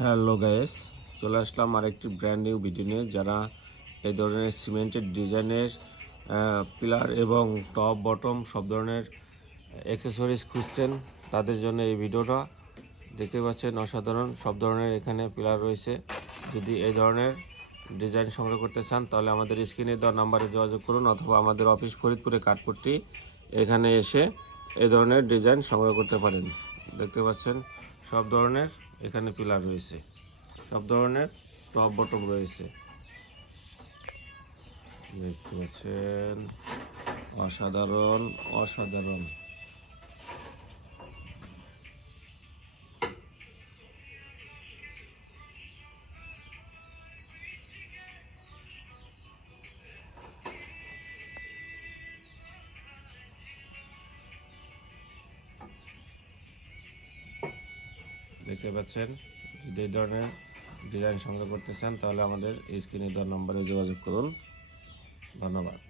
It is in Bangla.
হ্যালো গাইস, চলে আসলাম আরেকটি ব্র্যান্ড নিউ ভিডিও নিয়ে। যারা এই ধরনের সিমেন্টেড ডিজাইনের পিলার এবং টপ বটম সব ধরনের অ্যাক্সেসরিজ খুঁজছেন, তাদের জন্য এই ভিডিওটা। দেখতে পাচ্ছেন অসাধারণ সব ধরনের এখানে পিলার রয়েছে। যদি এই ধরনের ডিজাইন সংগ্রহ করতে চান তাহলে আমাদের স্ক্রিনে দেওয়া নাম্বারে যোগাযোগ করুন, অথবা আমাদের অফিস ফরিদপুরে কাঠপট্টি, এখানে এসে এই ধরনের ডিজাইন সংগ্রহ করতে পারেন। দেখতে পাচ্ছেন সব ধরনের এখানে পিলার রয়েছে, সব ধরনের টপ বটম রয়েছে। দেখতে পাচ্ছেন অসাধারণ অসাধারণ। দেখতে পাচ্ছেন, যদি এই ধরনের ডিজাইন সংগ্রহ করতে চান তাহলে আমাদের স্ক্রিনে দেওয়া নম্বরে যোগাযোগ করুন। ধন্যবাদ।